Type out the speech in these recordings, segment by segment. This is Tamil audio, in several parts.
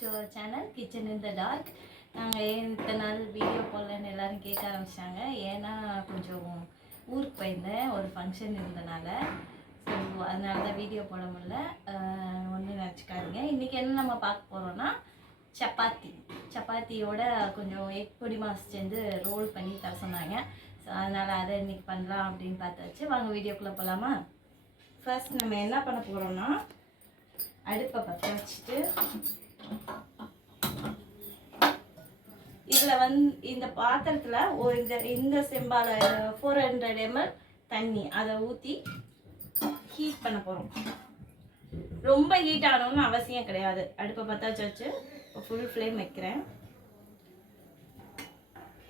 To our channel kitchen in the dark. நாங்கள் இத்தனை நாள் வீடியோ போடலன்னு எல்லோரும் கேட்க ஆரம்பிச்சிட்டாங்க. ஏன்னா கொஞ்சம் ஊருக்கு போயிருந்தேன், ஒரு ஃபங்க்ஷன் இருந்தனால. ஸோ அதனால தான் வீடியோ போட முடியல. ஒன்றும் நினச்சிக்காதீங்க. இன்றைக்கி என்ன நம்ம பார்க்க போகிறோன்னா சப்பாத்தியோட கொஞ்சம் எக் பொடி மாஸ் சேர்ந்து ரோல் பண்ணி தர சொன்னாங்க. ஸோ அதனால் அதை இன்றைக்கி பண்ணலாம் அப்படின்னு பார்த்தாச்சு. வாங்க வீடியோக்குள்ளே போகலாமா? ஃபர்ஸ்ட் நம்ம என்ன பண்ண போகிறோன்னா, அடுப்பை பற்ற வச்சுட்டு இதில் இந்த பாத்திரத்தில் இந்த செம்பால 400 ml தண்ணி அதை ஊற்றி ஹீட் பண்ண போகிறோம். ரொம்ப ஹீட் ஆகணும்னு அவசியம் கிடையாது. அடுப்பை பற்ற வச்சு ஃபுல் ஃப்ளேம் வைக்கிறேன்.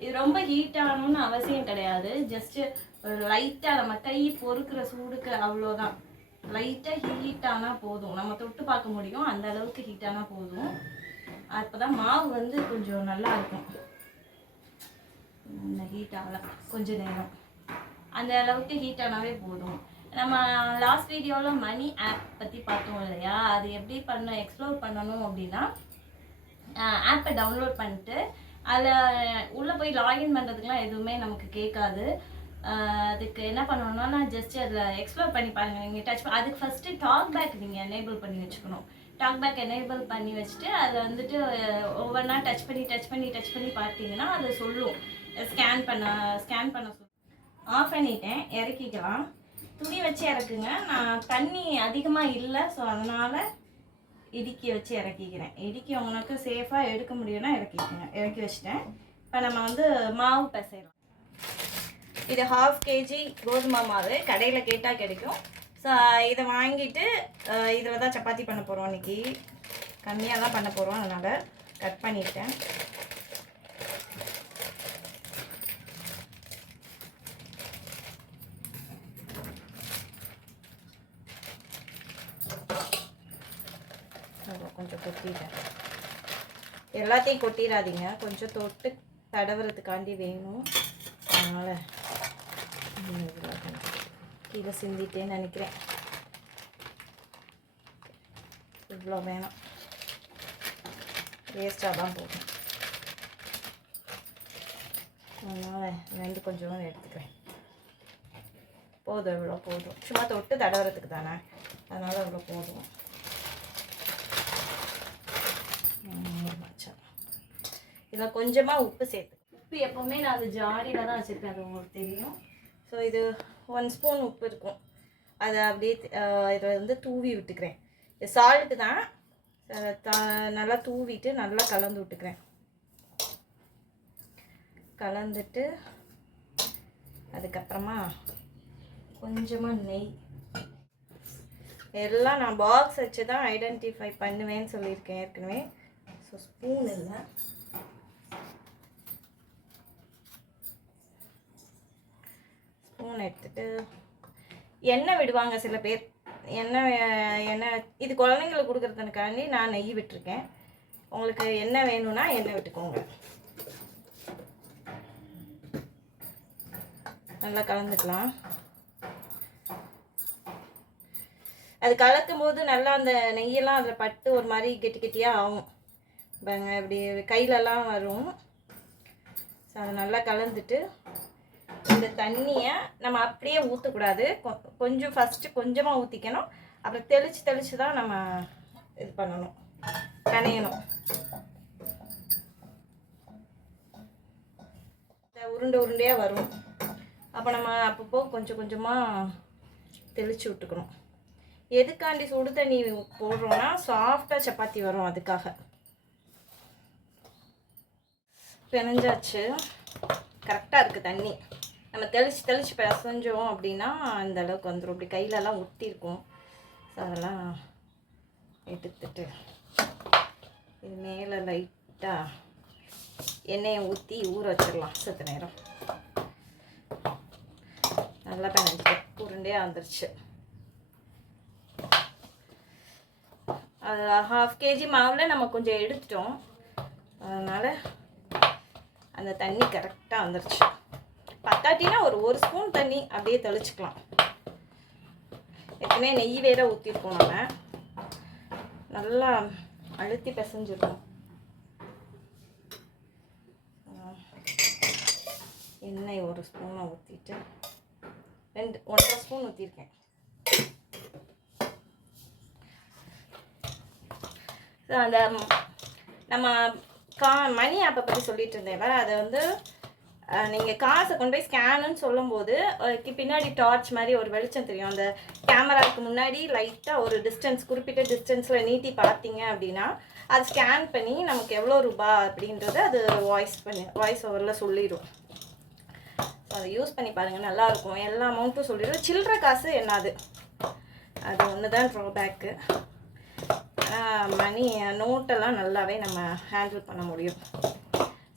இது ரொம்ப ஹீட் ஆகணும்னு அவசியம் கிடையாது. ஜஸ்ட்டு ஒரு லைட்டாக நம்ம கை பொறுக்கிற சூடுக்கு அவ்வளோதான். லைட்டாக ஹீட் ஆனால் போதும். நம்ம தொட்டு பார்க்க முடியும், அந்த அளவுக்கு ஹீட் ஆனால் போதும். அப்போ தான் மாவு கொஞ்சம் நல்லா இருக்கும். இந்த ஹீட் ஆகலாம் கொஞ்சம் நேரம், அந்த அளவுக்கு ஹீட் ஆனாவே போதும். நம்ம லாஸ்ட் வீடியோவில் மணி ஆப் பற்றி பார்த்தோம் இல்லையா? அது எப்படி எக்ஸ்ப்ளோர் பண்ணணும் அப்படின்னா, ஆப்பை டவுன்லோட் பண்ணிட்டு அதில் உள்ளே போய் லாகின் பண்ணுறதுக்குலாம் எதுவுமே நமக்கு கேட்காது. அதுக்கு என்ன பண்ணணும்னா, நான் ஜஸ்ட் அதில் எக்ஸ்ப்ளோர் பண்ணி பாருங்கள். நீங்கள் அதுக்கு ஃபஸ்ட்டு டாக் பேக் நீங்கள் எனேபிள் பண்ணி வச்சுக்கணும். டாக் பேக் எனேபிள் பண்ணி வச்சுட்டு அதில் ஒவ்வொன்றா டச் பண்ணி பார்த்தீங்கன்னா அது சொல்லும். ஸ்கேன் பண்ண சொல்லும். ஆஃப் பண்ணிட்டேன், இறக்கிக்கலாம். துணி வச்சு இறக்குங்க. நான் தண்ணி அதிகமாக இல்லை, ஸோ அதனால் இடுக்கி வச்சு இறக்கிக்கிறேன். இடுக்கி உங்களுக்கு சேஃபாக எடுக்க முடியும்னா இறக்கிக்கோங்க. இறக்கி வச்சுட்டேன். இப்போ நம்ம மாவு பிசையலாம். இது 1/2 kg கோதுமை மாவு கடையில் கேட்டால் கிடைக்கும். ஸோ இதை வாங்கிட்டு இதில் தான் சப்பாத்தி பண்ண போகிறோம். இன்றைக்கி கம்மியாக தான் பண்ண போகிறோம், அதனால் கட் பண்ணிட்டேன். கொஞ்சம் கொட்டிட்டேன். எல்லாத்தையும் கொட்டிடாதீங்க, கொஞ்சம் தொட்டு தடவுறதுக்காண்டி வேணும். அதனால் கீழே சிந்திட்டேன்னு நினைக்கிறேன். இவ்வளோ வேணும், வேஸ்ட்டாக தான் போகும். அதனால் கொஞ்சம் எடுத்துக்கிறேன். போதும், இவ்வளோ போதும். சும்மா தொட்டு தடவுறதுக்கு தானே, அதனால் இவ்வளோ போதும். இதில் கொஞ்சமாக உப்பு சேர்த்து. உப்பு எப்போவுமே நான் அது ஜாடியில் தான் வச்சுருப்பேன், அது உங்களுக்கு தெரியும். ஸோ இது 1 ஸ்பூன் உப்பு இருக்கும். அதை அப்படியே இதில் தூவி விட்டுக்கிறேன். இது சால்ட்டு தான், நல்லா தூவிட்டு நல்லா கலந்து விட்டுக்கிறேன். கலந்துட்டு அதுக்கப்புறமா கொஞ்சமாக நெய். எல்லாம் நான் பாக்ஸ் வச்சு தான் ஐடென்டிஃபை பண்ணுவேன்னு சொல்லியிருக்கேன் ஏற்கனவே. ஸோ ஸ்பூன் இல்லை, ஸ்பூன் எடுத்துட்டு எண்ணெய் விடுவாங்க சில பேர். எண்ணெய் இது குழந்தைங்களுக்கு கொடுக்குறதுக்காண்டி நான் நெய் விட்டுருக்கேன். உங்களுக்கு எண்ணெய் வேணும்னா எண்ணெய் விட்டுக்கோங்க. நல்லா கலந்துக்கலாம். அது கலக்கும் போது நல்லா அந்த நெய்யெல்லாம் அதில் பட்டு ஒரு மாதிரி கெட்டியாக ஆகும் பாருங்க, இப்படி கையிலலாம் வரும். ஸோ அதை நல்லா கலந்துட்டு இந்த தண்ணியை நம்ம அப்படியே ஊற்றக்கூடாது. கொஞ்சம் ஃபஸ்ட்டு கொஞ்சமாக ஊற்றிக்கணும். அப்புறம் தெளித்து தான் நம்ம இது பண்ணணும், கனையணும். உருண்டையாக வரும். அப்போ நம்ம அப்பப்போ கொஞ்சமாக தெளித்து விட்டுக்கணும். எதுக்காண்டி சுடு தண்ணி போடுறோன்னா சாஃப்டாக சப்பாத்தி வரும், அதுக்காக. பிணைஞ்சாச்சு, கரெக்டாக இருக்குது தண்ணி. நம்ம தெளித்து பிசைஞ்சோம் அப்படின்னா அந்த அளவுக்கு வந்துடும். இப்படி கையிலலாம் ஒட்டியிருக்கும். ஸோ அதெல்லாம் எடுத்துட்டு இது மேலே லைட்டாக எண்ணெயை ஊற்றி ஊற வச்சிடலாம். சத்து நேரம் நல்லா பிணைஞ்சிட்டு உருண்டையாக வந்துருச்சு. அது 1/2 kg மாவில் நம்ம கொஞ்சம் எடுத்துட்டோம், அதனால் அந்த தண்ணி கரெக்டாக வந்துருச்சு. பத்தாட்டினா ஒரு ஸ்பூன் தண்ணி அப்படியே தெளிச்சுக்கலாம். எப்பவுமே நெய் வேற ஊற்றிருக்கோம். நம்ம நல்லா அழுத்தி பிசைஞ்சிடணும். எண்ணெய் 1 ஸ்பூனை ஊற்றிட்டு 1.5 ஸ்பூன் ஊற்றிருக்கேன். அந்த நம்ம மணி ஆப்பை பற்றி சொல்லிட்டு இருந்தேன். அதை வந்து நீங்கள் காசை கொண்டு போய் ஸ்கேனுன்னு சொல்லும்போது பின்னாடி டார்ச் மாதிரி ஒரு வெளிச்சம் தெரியும். அந்த கேமராவுக்கு முன்னாடி லைட்டாக ஒரு டிஸ்டன்ஸ், குறிப்பிட்ட டிஸ்டன்ஸில் நீட்டி பார்த்தீங்க அப்படின்னா அது ஸ்கேன் பண்ணி நமக்கு எவ்வளோ ரூபா அப்படின்றத அது வாய்ஸ் ஓவரில் சொல்லிடும். ஸோ அதை யூஸ் பண்ணி பாருங்கள், நல்லாயிருக்கும். எல்லா அமௌண்ட்டும் சொல்லிடும். சில்லற காசு என்னது, அது ஒன்று தான் ட்ராபேக்கு. மணி நோட்டெல்லாம் நல்லாவே நம்ம ஹேண்டில் பண்ண முடியும்.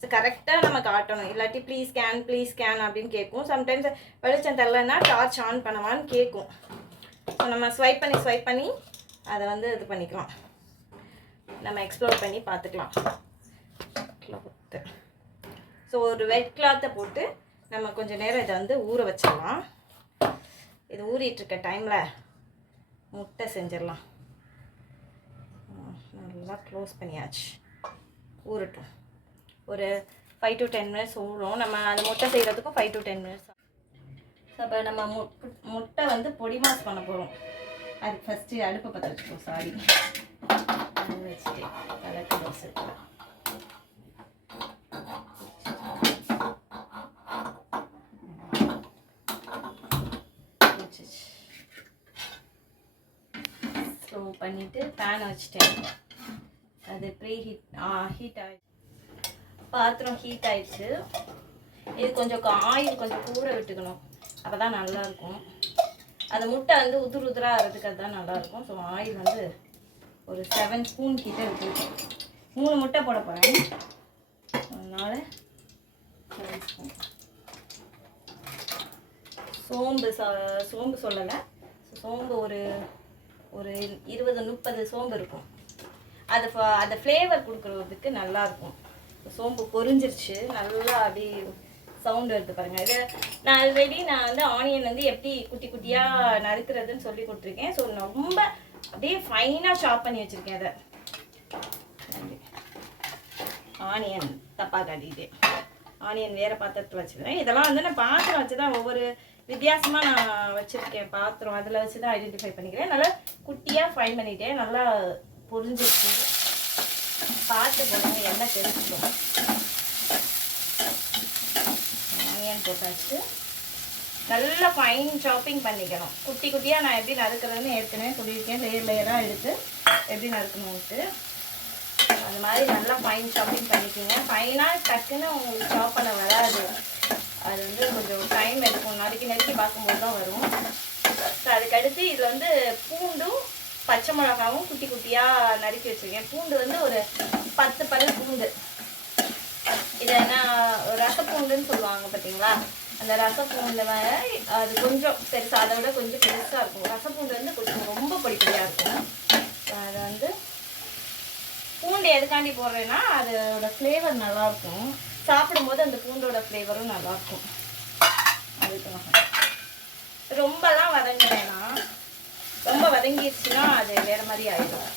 ஸோ கரெக்டாக நம்ம காட்டணும். இல்லாட்டி ப்ளீஸ் ஸ்கேன் அப்படின்னு கேட்கும். சம்டைம்ஸ் வெளிச்சம் தரலன்னா டார்ச் ஆன் பண்ணவான்னு கேட்கும். ஸோ நம்ம ஸ்வைப் பண்ணி அதை வந்து இது பண்ணிக்கலாம். நம்ம எக்ஸ்ப்ளோர் பண்ணி பார்த்துக்கலாம். கிளாத்து, ஸோ ஒரு வெட் கிளாத்தை போட்டு நம்ம கொஞ்சம் நேரம் இதை வந்து ஊற வச்சிடலாம். இது ஊறிட்டுருக்க டைமில் முட்டை செஞ்சிடலாம். நல்லா க்ளோஸ் பண்ணியாச்சு, ஊறட்டும். ஒரு 5 to 10 மினிட்ஸ் ஊறும். நம்ம அந்த முட்டை செய்கிறதுக்கும் 5 to 10 மினிட்ஸ். ஸோ அப்போ நம்ம முட்டை வந்து பொடி மாஸ் பண்ண போகிறோம். அதுக்கு ஃபஸ்ட்டு அடுப்பை பற்ற வச்சுக்கோ. சாரி, அது வச்சுட்டு கலக்கு தோசை ஸோ பண்ணிவிட்டு பேனை வச்சுட்டேன். அது ஹீட் ஆகிடுச்சு. பாத்திரம் ஹீட் ஆயிடுச்சு. இது கொஞ்சம் ஆயில் கொஞ்சம் கூற விட்டுக்கணும், அப்போ தான் நல்லாயிருக்கும். அந்த முட்டை வந்து உதிராக வர்றதுக்கு அதுதான் நல்லாயிருக்கும். ஸோ ஆயில் வந்து ஒரு 7 ஸ்பூன் கிட்ட விட்டுருக்கேன். 3 முட்டை போட போகிறேன், அதனால் 7 ஸ்பூன். சோம்பு சொல்லலை, சோம்பு ஒரு 20-30 சோம்பு இருக்கும். அதை ஃப்ளேவர் கொடுக்குறதுக்கு நல்லாயிருக்கும். சோம்பு பொரிஞ்சிருச்சு, நல்லா அப்படி சவுண்டு வருது பாருங்கள். இதை நான் ஆல்ரெடி வந்து ஆனியன் வந்து எப்படி குட்டி குட்டியாக நறுக்கிறதுன்னு சொல்லி கொடுத்துருக்கேன். ஸோ ரொம்ப அப்படியே ஃபைனாக ஷாப் பண்ணி வச்சுருக்கேன். அதை ஆனியன் தப்பாக காட்டிட்டு ஆனியன் வேறு பாத்திரத்தில் வச்சுருக்கேன். இதெல்லாம் வந்து நான் பாத்திரம் வச்சு தான் ஒவ்வொரு வித்தியாசமாக நான் வச்சுருக்கேன். பாத்திரம் அதில் வச்சு தான் ஐடென்டிஃபை பண்ணிக்கிறேன். நல்லா குட்டியாக ஃப்ரை பண்ணிட்டேன். நல்லா பொரிஞ்சிருச்சு. பார்த்து போடுங்க, எண்ணெய் தெரிஞ்சிடும். ஆனியன் போட்டாச்சு. நல்லா ஃபைன் சாப்பிங் பண்ணிக்கணும். குட்டி குட்டியாக நான் எப்படி நறுக்கிறதுன்னு ஏற்கனவே சொல்லியிருக்கேன். லேயராக எடுத்து எப்படி நறுக்கணுன்ட்டு அந்த மாதிரி நல்லா ஃபைன் சாப்பிங் பண்ணிக்கோங்க. ஃபைனாக டக்குன்னு உங்களுக்கு சாப் பண்ண வராது. அது வந்து கொஞ்சம் டைம் எடுக்கும். நறுக்கி பார்க்கும்போது தான் வரும். ஸோ அதுக்கடுத்து இதில் வந்து பூண்டும் பச்சை மிளகாவும் குட்டி குட்டியாக நறுக்கி வச்சுருக்கேன். பூண்டு வந்து ஒரு 10 பல் பூண்டு. இதை என்ன ரசப்பூண்டுன்னு சொல்லுவாங்க பார்த்தீங்களா, அந்த ரசப்பூண்டு அது கொஞ்சம் பெருசாக, அதை விட கொஞ்சம் பெருசாக இருக்கும். ரசப்பூண்டு வந்து கொஞ்சம் ரொம்ப பொடிப்பொடியாக இருக்கும். அதை வந்து பூண்டு எதுக்காண்டி போடுறேன்னா அதோட ஃப்ளேவர் நல்லாயிருக்கும். சாப்பிடும்போது அந்த பூண்டோட ஃப்ளேவரும் நல்லாயிருக்கும். அதுக்காக ரொம்பலாம் வதங்கினேன்னா, ரொம்ப வதங்கிடுச்சுன்னா அது வேறு மாதிரி ஆகிடும்.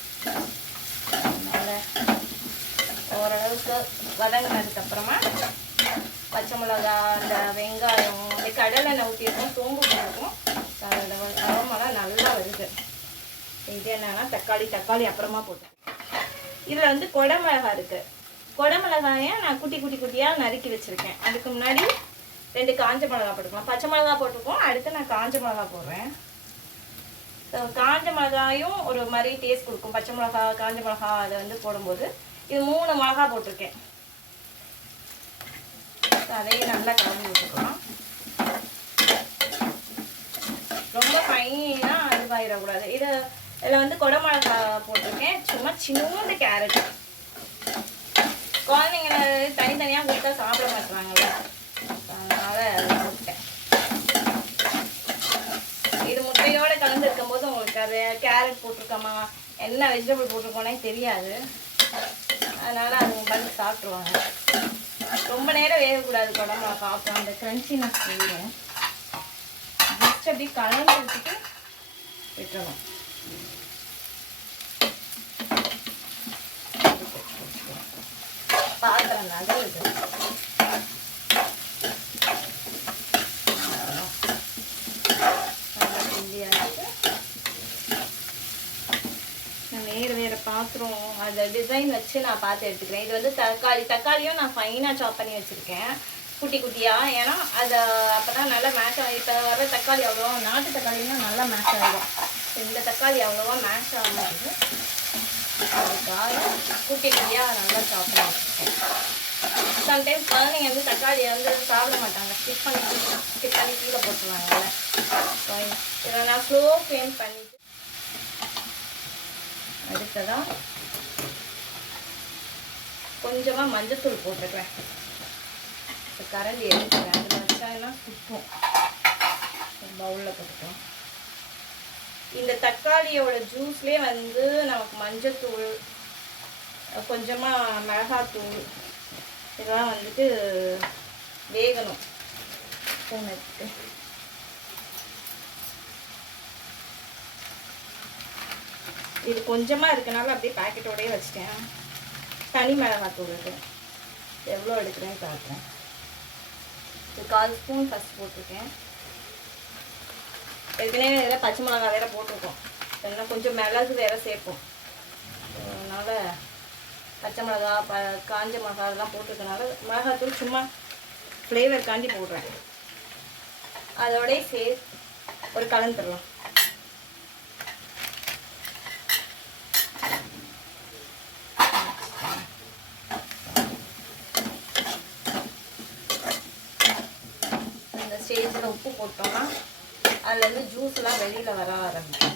அதனால் ஓரளவுக்கு வதங்கினதுக்கப்புறமா பச்சை மிளகா, அந்த வெங்காயம், இந்த கடலெண்ணெய் ஊற்றிருக்கோம், சோம்பு போட்டிருக்கோம். அதோட அரோமெல்லாம் நல்லா வருது. இது என்னன்னா தக்காளி அப்புறமா போட்டு. இதில் வந்து குடமிளகா இருக்குது. குடமிளகாயை நான் குட்டி குட்டியாக நறுக்கி வச்சுருக்கேன். அதுக்கு முன்னாடி 2 காஞ்ச மிளகா போட்டுக்கலாம். பச்சை மிளகா போட்டுருக்கோம், அடுத்து நான் காஞ்ச மிளகா போடுறேன். ஸோ காஞ்ச மிளகாயும் ஒரு மாதிரி டேஸ்ட் கொடுக்கும். பச்சை மிளகா, காஞ்ச மிளகா அதை வந்து போடும்போது இது 3 மிளகா போட்டிருக்கேன். அதையும் நல்லா கலந்து விட்டுக்கலாம். ரொம்ப ஃபைனாக இதுவாகிடக்கூடாது. இதில் வந்து குடமிளகா போட்டிருக்கேன். சும்மா சின்னோண்டு கேரட். குழந்தைங்களை தனித்தனியாக கொடுத்தா சாப்பிட மாட்டுறாங்கல்ல, அதனால் அதை போட்டேன். இது முட்டையோடு கலந்து இருக்கும்போது உங்களுக்கு அது கேரட் போட்டிருக்கோமா, என்ன வெஜிடபிள் போட்டிருக்கோன்னே தெரியாது. அதனால் அது பண்ணி சாப்பிட்ருவாங்க. ரொம்ப நேரம் வேகக்கூடாது குடமிளகா, அப்புறம் அந்த க்ரன்ச்சினஸ் வேணும். ஜஸ்ட் அப்படி கலந்து வச்சுட்டு விட்டுறணும். பாத்திரம் நகருது. வேறு பாத்திரம் அந்த டிசைன் வச்சு நான் பார்த்து எடுத்துக்கிறேன். இது வந்து தக்காளியும் நான் ஃபைனாக சாப் பண்ணி வச்சுருக்கேன் குட்டி குட்டியாக. ஏன்னா அதை அப்போ தான் நல்லா மேட்ச் ஆகும். இப்போ வர தக்காளி அவ்வளோவா நாட்டு தக்காளின்னா நல்லா மேட்ச் ஆகிடும். இந்த தக்காளி அவ்வளோவா மேட்ச் ஆகாது. அதுக்காக குட்டி குட்டியாக நல்லா சாப் பண்ணி வச்சுருக்கேன். சம்டைம்ஸ் குழந்தைங்க வந்து தக்காளியை வந்து சாப்பிட மாட்டாங்க. ஸ்கிப் பண்ணி கீழே போட்டுருவாங்கல்ல. இதை நான் ஸ்லோ ஃப்ளேம் பண்ணிவிட்டு அடுத்ததாக கொஞ்சமாக மஞ்சத்தூள் போட்டுக்கிறேன். கரண்டி எடுத்துக்கிறேன். அதில் வச்சாங்கன்னா சுற்றும். பவுலில் போட்டுக்கலாம். இந்த தக்காளியோட ஜூஸ்லேயே வந்து நமக்கு மஞ்சத்தூள், கொஞ்சமாக மிளகாத்தூள் இதெல்லாம் வந்துட்டு வேகணும். இது கொஞ்சமாக இருக்கனால அப்படியே பேக்கெட்டோடய வச்சுட்டேன். தனி மிளகாத்தூள் இது எவ்வளோ எடுக்கிறேன்னு பார்க்குறேன். இது 1/4 ஸ்பூன் ஃபஸ்ட் போட்டிருக்கேன். ஏற்கனவே இதில் பச்சை மிளகா வேறு போட்டிருக்கோம். இன்னும் கொஞ்சம் மிளகு வேறு சேர்ப்போம். அதனால் பச்சை மிளகா காஞ்ச மிளகா அதெல்லாம் போட்டிருக்கனால மிளகாத்தூள் சும்மா ஃப்ளேவர்காண்டி போடுறேன். அதோடய ஒரு கலந்துடலாம். ஸ்டேஜில் உப்பு போட்டோம்னா அதுலேருந்து ஜூஸ்லாம் வெளியில் வர ஆரம்பிக்கும்.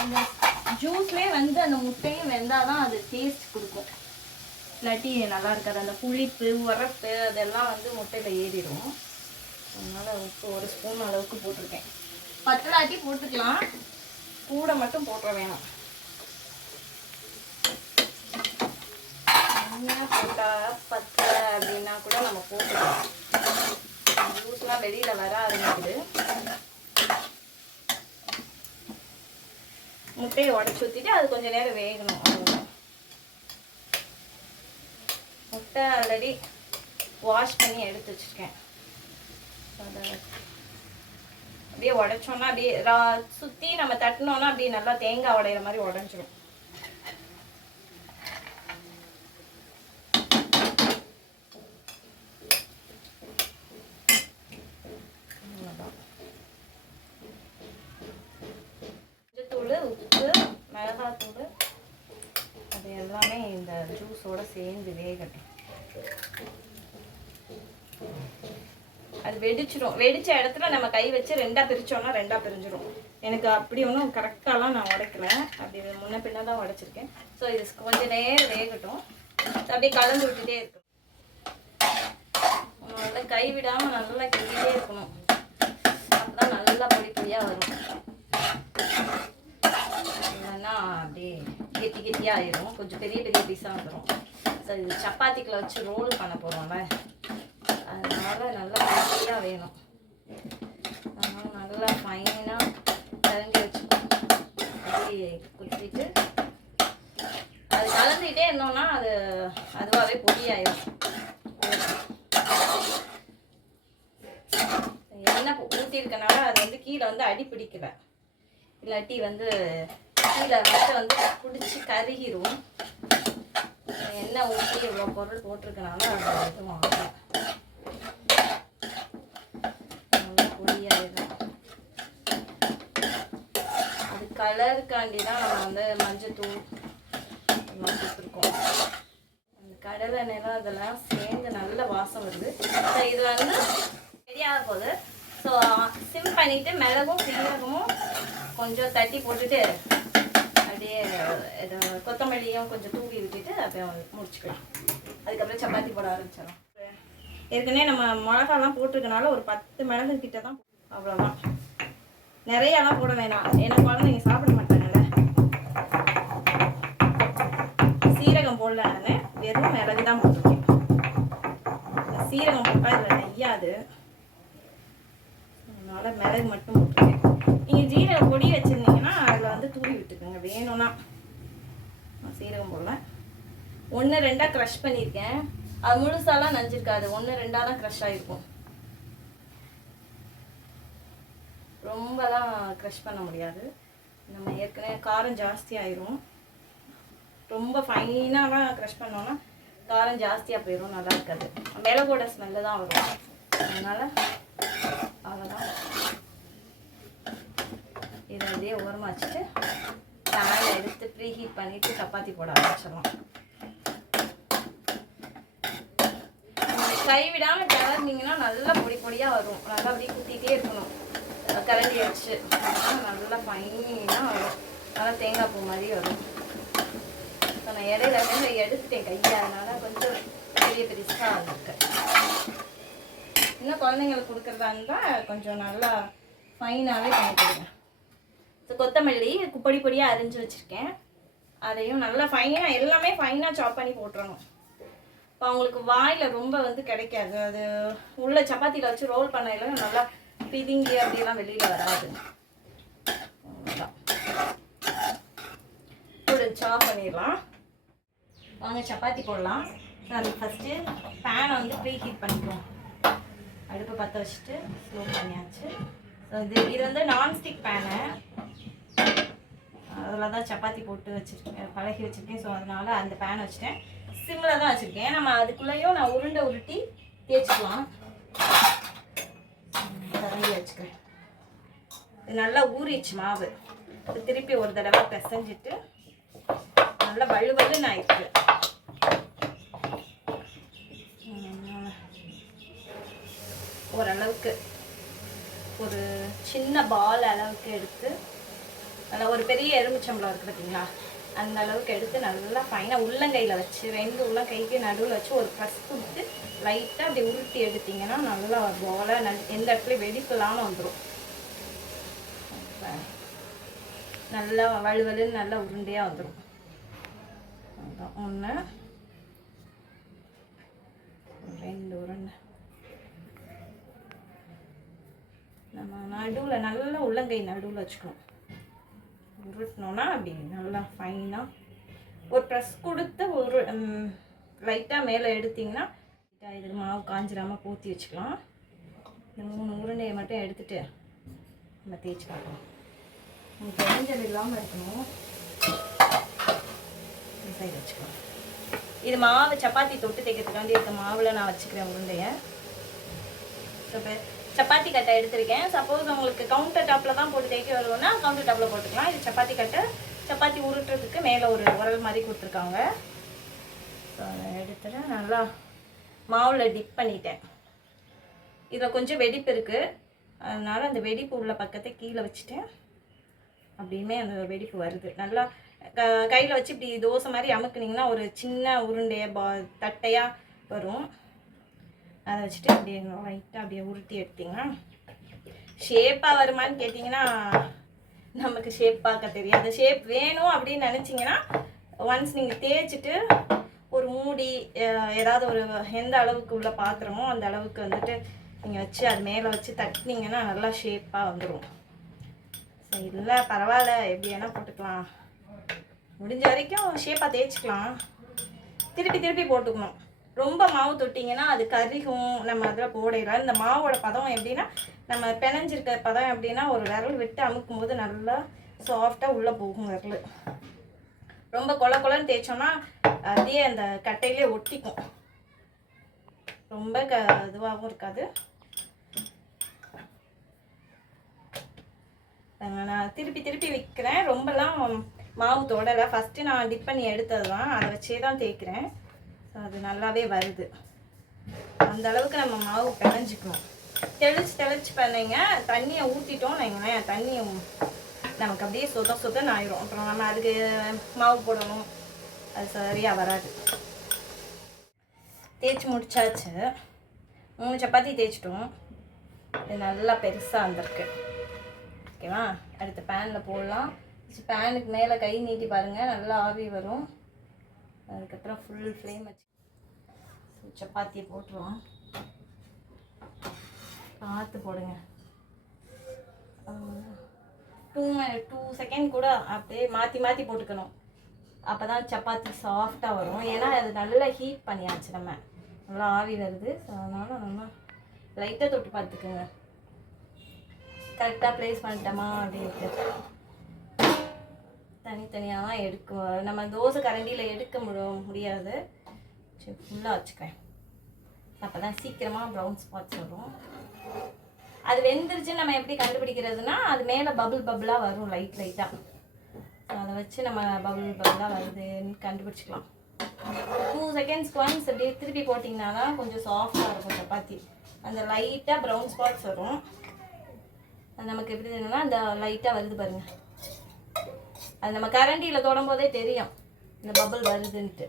அந்த ஜூஸ்லேயே வந்து அந்த முட்டையும் வெந்தால் தான் அது டேஸ்ட் கொடுக்கும். இல்லாட்டி நல்லா இருக்காது. அந்த புளிப்பு உரப்பு அதெல்லாம் வந்து முட்டையில் ஏறிடும். அதனால் உப்பு 1 ஸ்பூன் அளவுக்கு போட்டிருக்கேன். பத்தலாட்டி போட்டுக்கலாம், கூட மட்டும் போட்டுற வேணாம். போட்டால் பத்தலை அப்படின்னா கூட நம்ம போட்டுக்கலாம். ஜூஸ்லாம் வெளியில் வர ஆரம்பிக்குது. முட்டையை உடச்சி ஊற்றிட்டு அது கொஞ்சம் நேரம் வேகணும். அவ்வளோதான். முட்டை ஆல்ரெடி வாஷ் பண்ணி எடுத்து வச்சுருக்கேன். அதை அப்படியே உடைச்சோன்னா அப்படியே சுற்றி நம்ம தட்டினோன்னா அப்படியே நல்லா தேங்காய் உடையிற மாதிரி உடஞ்சிரும். உப்பு, மிளகாத்தூள் அது எல்லாமே இந்த ஜூஸோடு சேர்ந்து வேகட்டும். அது வெடிச்சிடும். வெடித்த இடத்துல நம்ம கை வச்சு 2ஆக பிரித்தோன்னா 2ஆக பிரிஞ்சிடும். எனக்கு அப்படி ஒன்றும் கரெக்டாலாம் நான் உடைக்கல, அப்படி முன்ன பின்ன தான் உடைச்சிருக்கேன். ஸோ இது கொஞ்சம் நேரம் வேகட்டும். அப்படியே கலந்து விட்டுட்டே இருக்கும். நல்லா கை விடாமல் நல்லா கிண்டிகிட்டே இருக்கணும். அப்போதான் நல்லா பொடி பொடியாக வரும். இல்லைன்னா அப்படியே கெட்டி கெட்டியாக ஆயிடும். கொஞ்சம் பெரிய பெரிய பீஸாக வந்துடும். ஸோ இது சப்பாத்திக்குள்ள வச்சு ரோல் பண்ண போகிறோம்ல, அதனால் நல்லா கெட்டியாக வேணும். அதனால் நல்லா ஃபைனாக கலந்து வச்சுக்கணும். அப்படியே குத்திட்டு அது கலந்துக்கிட்டே இருந்தோம்னா அது அதுவாகவே பொடியாயிடும். எண்ணெய் ஊற்றிருக்கனால அது வந்து கீழே வந்து அடி பிடிக்கல. இல்லாட்டி வந்து கீழே வந்து பிடிச்சி கருகிரும். எண்ணெய் ஊற்றி இவ்வளோ பொருள் போட்டிருக்கனால அது எதுவும் ஆகல. நல்லா பொடியாயிடும். அது கலருக்காண்டி தான் நம்ம வந்து மஞ்சத்தூள் எல்லாம் கொடுத்துருக்கோம். அந்த கடலை நிலம் அதெல்லாம் சேர்ந்து நல்ல வாசம் வருது. ஸோ இது வந்து சரியாக போகுது. ஸோ சிம் பண்ணிவிட்டு மிளகும் சீரகமும் கொஞ்சம் தட்டி போட்டுட்டு அப்படியே இது கொத்தமல்லியும் கொஞ்சம் தூவி விட்டுட்டு அப்படியே முடிச்சுக்கலாம். அதுக்கப்புறம் சப்பாத்தி போட ஆரம்பிச்சிடலாம். ஏற்கனவே நம்ம மிளகாலாம் போட்டிருக்கனால ஒரு 10 மிளகு கிட்ட தான், அவ்வளோதான். நிறையாலாம் போட வேணாம், ஏன்னா குழந்தைங்க சாப்பிட மாட்டாங்கல்ல. சீரகம் போடல, நான் வெறும் மிளகு தான் போட்டிருக்கேன். சீரகம் போட்டால் இதில் நெய்யாது, அதனால் மிளகு மட்டும் போட்டிருக்கேன். நீங்கள் ஜீரக பொடி வச்சுருந்தீங்கன்னா அதில் வந்து தூவி விட்டுக்கோங்க வேணும்னா. நான் சீரகம் போடல. 1 2 க்ரஷ் பண்ணியிருக்கேன். அது முழுசாலாம் நஞ்சிருக்காது, 1 2 தான் க்ரஷ் ஆகிருக்கும். ரொம்பலாம் க்ரஷ் பண்ண முடியாது, நம்ம ஏற்கனவே காரம் ஜாஸ்தி ஆயிரும். ரொம்ப ஃபைனாலாம் க்ரஷ் பண்ணோன்னா காரம் ஜாஸ்தியாக போயிடும், நல்லா இருக்காது. மிளகோட ஸ்மெல்லு தான் வரும். அதனால் அவ்வளோதான். இதை அப்படியே ஓரமாக வச்சுட்டு பேனில் எடுத்து ப்ரீ ஹீட் பண்ணிவிட்டு சப்பாத்தி போட ஆரம்பிச்சிடலாம். கைவிடாமல் கிளறினீங்கன்னா நல்லா பொடி பொடியாக வரும். நல்லா அப்படியே குத்திகிட்டே இருக்கணும் கரண்டி வச்சு, நல்லா ஃபைனாக வரும். நல்லா தேங்காய் பூ மாதிரி வரும். இப்போ நான் இடையில எடுத்துட்டேன் கையை, அதனால் கொஞ்சம் பெரிய பெருசாக இருக்கு. இன்னும் குழந்தைங்களுக்கு கொடுக்குறதா இருந்தால் கொஞ்சம் நல்லா ஃபைனாகவே பண்ணி கொடுங்க. ஸோ கொத்தமல்லி பொடி பொடியாக அரிஞ்சு வச்சுருக்கேன், அதையும் நல்லா ஃபைனாக எல்லாமே ஃபைனாக சாப் பண்ணி போட்டுறணும். இப்போ அவங்களுக்கு வாயில் ரொம்ப கிடைக்காது, அது உள்ள சப்பாத்தியில் வச்சு ரோல் பண்ணையில் நல்லா பிதுங்கி அப்படியெல்லாம் வெளியில் வராது. ஒரு சாப் பண்ணிடலாம். வாங்க சப்பாத்தி போடலாம். அது ஃபஸ்ட்டு பேனை ப்ரீ ஹீட் பண்ணிக்குவோம். அடுப்பை பற்ற வச்சுட்டு ஸ்லோ பண்ணியாச்சு. இது நான்ஸ்டிக் பேனு, அதில் தான் சப்பாத்தி போட்டு வச்சுருக்கேன், பழகி வச்சுருக்கேன். ஸோ அதனால் அந்த பேனை வச்சுட்டேன், சிம்மில் தான் வச்சுருக்கேன். நம்ம அதுக்குள்ளேயும் நான் உருட்டி தேய்ச்சிக்கலாம். கரண்டி வச்சுக்கிறேன். இது நல்லா ஊறிச்சு மாவு. திருப்பி ஒரு தடவை பிசைஞ்சிட்டு நல்லா வழுவழுன்னு ஆயிடுச்சு. ஓரளவுக்கு ஒரு சின்ன பால் அளவுக்கு எடுத்து, நல்லா ஒரு பெரிய எலுமிச்சம்பழம் இருக்குது பார்த்தீங்களா, அந்த அளவுக்கு எடுத்து நல்லா ஃபைனாக உள்ளங்கையில் வச்சு 2 உள்ளங்கைக்கு நடுவில் வச்சு ஒரு ப்ரெஸ் கொடுத்து லைட்டாக அப்படி உருட்டி எடுத்திங்கன்னா நல்லா பாலாக எந்த இடத்துலையும் வெடிப்புலாமல் வந்துடும். நல்லா வலுவலுன்னு நல்லா உருண்டையாக வந்துடும். அதான் 1 2 உருண்டை நம்ம நடுவில் நல்லா உள்ளங்கை நடுவில் வச்சுக்கணும். உருட்டினோன்னா அப்படி நல்லா ஃபைனாக ஒரு ப்ரெஸ் கொடுத்து ஒரு லைட்டாக மேலே எடுத்திங்கன்னா இது மாவு காஞ்சிடாமல் ஊற்றி வச்சுக்கலாம். இந்த 3 உருண்டையை மட்டும் எடுத்துகிட்டு நம்ம தேய்ச்சி பார்க்கலாம். குழஞ்சல் இல்லாமல் இருக்கணும். சைடு வச்சுக்கலாம். இது மாவு சப்பாத்தி தொட்டு தேய்க்கிறதுக்காண்டி இருக்க மாவில் நான் வச்சுக்கிறேன் உருண்டையை. ஸோ இப்போ சப்பாத்தி கட்டை எடுத்திருக்கேன். சப்போஸ் உங்களுக்கு கவுண்டர் டாப்பில் தான் போட்டு தேய்க்க வருவோம்னா கவுண்டர் டாப்பில் போட்டுக்கலாம். இது சப்பாத்தி கட்டை, சப்பாத்தி உருட்டுறதுக்கு மேலே ஒரு உரல் மாதிரி கொடுத்துருக்காங்க. ஸோ அதை எடுத்துட்டு நல்லா மாவில் டிப் பண்ணிட்டேன். இதில் கொஞ்சம் வெடிப்பு இருக்குது, அதனால் அந்த வெடிப்பு உள்ள பக்கத்தை கீழே வச்சுட்டேன். அப்படியுமே அந்த வெடிப்பு வருது. நல்லா கையில் வச்சு இப்படி தோசை மாதிரி அமுக்குனிங்கன்னா ஒரு சின்ன உருண்டைய தட்டையாக வரும். அதை வச்சுட்டு அப்படியே லைட்டாக அப்படியே உருட்டி எடுத்திங்கன்னா ஷேப்பாக வருமானு கேட்டிங்கன்னா நமக்கு ஷேப் பார்க்க தெரியாது. ஷேப் வேணும் அப்படின்னு நினச்சிங்கன்னா ஒன்ஸ் நீங்கள் தேய்ச்சிட்டு ஒரு மூடி ஏதாவது ஒரு எந்த அளவுக்கு உள்ள பாத்திரமோ அந்த அளவுக்கு நீங்கள் வச்சு அது மேலே வச்சு தட்டினீங்கன்னா நல்லா ஷேப்பாக வந்துடும். ஸோ இல்லை பரவாயில்ல, எப்படி வேணால் போட்டுக்கலாம். முடிஞ்ச வரைக்கும் ஷேப்பாக தேய்ச்சிக்கலாம். திருப்பி போட்டுக்கணும். ரொம்ப மாவு தொட்டிங்கன்னா அது கரிகும், நம்ம அதில் போடையில. இந்த மாவோட பதம் எப்படின்னா நம்ம பிணைஞ்சிருக்க பதம் எப்படின்னா ஒரு விரல் விட்டு அமுக்கும் போது நல்லா சாஃப்டாக உள்ளே போகும் விரல். ரொம்ப கொலன்னு தேய்ச்சோன்னா அதே அந்த கட்டையிலே ஒட்டிக்கும், ரொம்ப இதுவாகவும் இருக்காது. நான் திருப்பி வைக்கிறேன். ரொம்பலாம் மாவு தொடலை. ஃபஸ்ட்டு நான் டிப் பண்ணி எடுத்தது தான், அதை வச்சே தான் தேய்க்கிறேன். ஸோ அது நல்லாவே வருது. அந்த அளவுக்கு நம்ம மாவு பிணைஞ்சிக்கணும். தெளிச்சு பண்ணிங்க. தண்ணியை ஊற்றிட்டோம் வைங்களேன், தண்ணி நமக்கு அப்படியே சொதன்னு ஆயிரும். அப்புறம் நம்ம அதுக்கு மாவு போடணும், அது சரியாக வராது. தேய்ச்சி முடிச்சாச்சு. 3 சப்பாத்தி தேய்ச்சிட்டோம். இது நல்லா பெருசாக வந்திருக்கு. ஓகேவா? அடுத்து பேனில் போடலாம். பேனுக்கு மேலே கை நீட்டி பாருங்கள், நல்லா ஆவி வரும். அதுக்கப்புறம் ஃபுல் ஃப்ளேம் வச்சு சப்பாத்தியை போட்டுருவோம். பார்த்து போடுங்க. 2 செகண்ட் கூட அப்படியே மாற்றி போட்டுக்கணும். அப்போ தான் சப்பாத்தி சாஃப்டாக வரும். ஏன்னா அது நல்லா ஹீட் பண்ணியாச்சு, நம்ம நல்லா ஆவி வருது. ஸோ அதனால் நம்ம லைட்டாக தொட்டு பார்த்துக்குங்க கரெக்டாக ப்ளேஸ் பண்ணிட்டோமா அப்படின்ட்டு. தனித்தனியாக தான் எடுக்கும், நம்ம தோசை கரண்டியில் எடுக்க முடியாது. சரி, ஃபுல்லாக வச்சுக்கிறேன். அப்போ தான் சீக்கிரமாக ப்ரௌன் ஸ்பாட்ஸ் வரும். அது வெந்துருச்சுன்னு நம்ம எப்படி கண்டுபிடிக்கிறதுனா, அது மேலே பபுளாக வரும் லைட்டாக. அதை வச்சு நம்ம பபுளாக வருதுன்னு கண்டுபிடிச்சிக்கலாம். 2 செகண்ட்ஸ்க்கு ஒன்ஸ் அப்படியே திருப்பி போட்டிங்கன்னா தான் கொஞ்சம் சாஃப்டாக இருக்கும் சப்பாத்தி. அந்த லைட்டாக ப்ரௌன் ஸ்பாட்ஸ் வரும். அது நமக்கு எப்படி தெரியும்னா, அந்த லைட்டாக வருது பாருங்கள், அது நம்ம கரண்டியில் தொடும் போதே தெரியும் இந்த பபுள் வருதுன்ட்டு.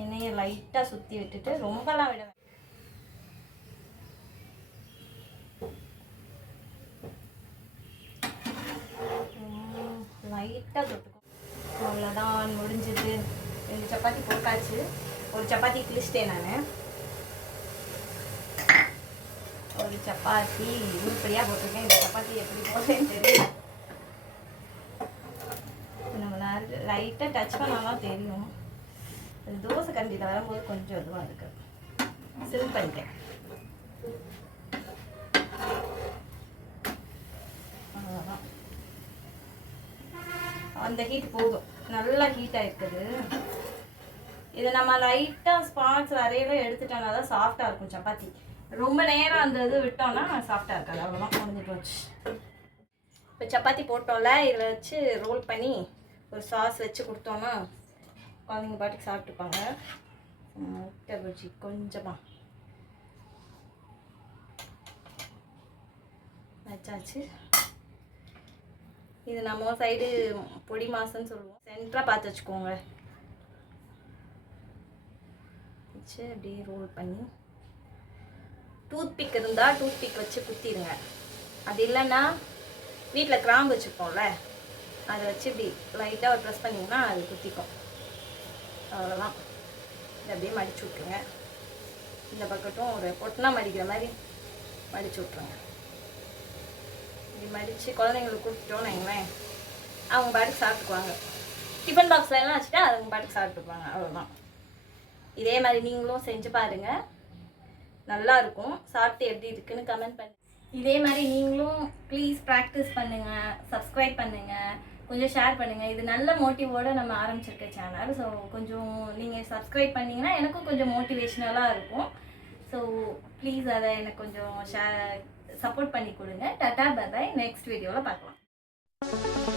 எண்ணெயை லைட்டாக சுற்றி விட்டுட்டு, ரொம்பலாம் விட லைட்டாக தொட்டுக்கும். அவ்வளோதான், முடிஞ்சது. 2 சப்பாத்தி போட்டாச்சு. ஒரு சப்பாத்தி கிழிச்சிட்டேன் நான். ஒரு சப்பாத்தி உருப்படியாக போட்டிருக்கேன். இந்த சப்பாத்தி எப்படி போடுறேன்னு தெரியல. நம்மளால் லைட்டாக டச் பண்ணாலும் தெரியும். அது தோசை கண்டியில் வரும்போது கொஞ்சம் இதுவாக இருக்கு. சில் பண்ணிட்டேன். அவ்வளோதான், அந்த ஹீட் போதும். நல்லா ஹீட்டாக இருக்குது. இது நம்ம லைட்டாக ஸ்பாட்ஸ் வரையில எடுத்துட்டோம்னா தான் சாஃப்டாக இருக்கும் சப்பாத்தி. ரொம்ப நேரம் அந்த இது விட்டோம்னா சாஃப்டாக இருக்காது. அவ்வளோதான், முடிஞ்சு போச்சு. இப்போ சப்பாத்தி போட்டோம்ல, இதில் வச்சு ரோல் பண்ணி ஒரு சாஸ் வச்சு கொடுத்தோன்னா குழந்தைங்க பாட்டுக்கு சாப்பிட்டுப்பாங்க. முட்டை பஜ்ஜி கொஞ்சமாக வச்சாச்சு. இது நம்ம சைடு பொடி மாசுன்னு சொல்லுவோம். சென்டராக பார்த்து வச்சுக்கோங்க. வச்சு அப்படியே ரோல் பண்ணி, டூத்பிக் இருந்தால் டூத்பிக் வச்சு குத்திடுங்க. அது இல்லைன்னா வீட்டில் கிராம்பு வச்சுருப்போம்ல, அதை வச்சு இப்படி லைட்டாக ஒரு ப்ரெஸ் பண்ணிங்கன்னா அது குத்திக்கும். அவ்வளோதான். இதை அப்படியே மடிச்சு விட்ருங்க. இந்த பக்கட்டும் ஒரு பொட்டினா மடிக்கிற மாதிரி மடிச்சு விட்ருங்க. இப்படி மடித்து குழந்தைங்களுக்கு கொடுத்துட்டோன்னு வைங்களேன், அவங்க பாட்டுக்கு சாப்பிட்டுக்குவாங்க. டிஃபன் பாக்ஸில் எல்லாம் வச்சுட்டா அவங்க பாட்டுக்கு சாப்பிட்டுக்குவாங்க. அவ்வளோதான். இதே மாதிரி நீங்களும் செஞ்சு பாருங்கள், நல்லாயிருக்கும். சாப்பிட்டு எப்படி இருக்குன்னு கமெண்ட் பண்ணுங்கள். இதே மாதிரி நீங்களும் ப்ளீஸ் ப்ராக்டிஸ் பண்ணுங்கள், சப்ஸ்கிரைப் பண்ணுங்கள், கொஞ்சம் ஷேர் பண்ணுங்கள். இது நல்ல மோட்டிவோடு நம்ம ஆரம்பிச்சிருக்க சேனல். ஸோ கொஞ்சம் நீங்கள் சப்ஸ்கிரைப் பண்ணிங்கன்னா எனக்கும் கொஞ்சம் மோட்டிவேஷ்னலாக இருக்கும். ஸோ ப்ளீஸ் அதை எனக்கு கொஞ்சம் சப்போர்ட் பண்ணி கொடுங்க. Tata bye by. நெக்ஸ்ட் வீடியோவில் பார்க்கலாம்.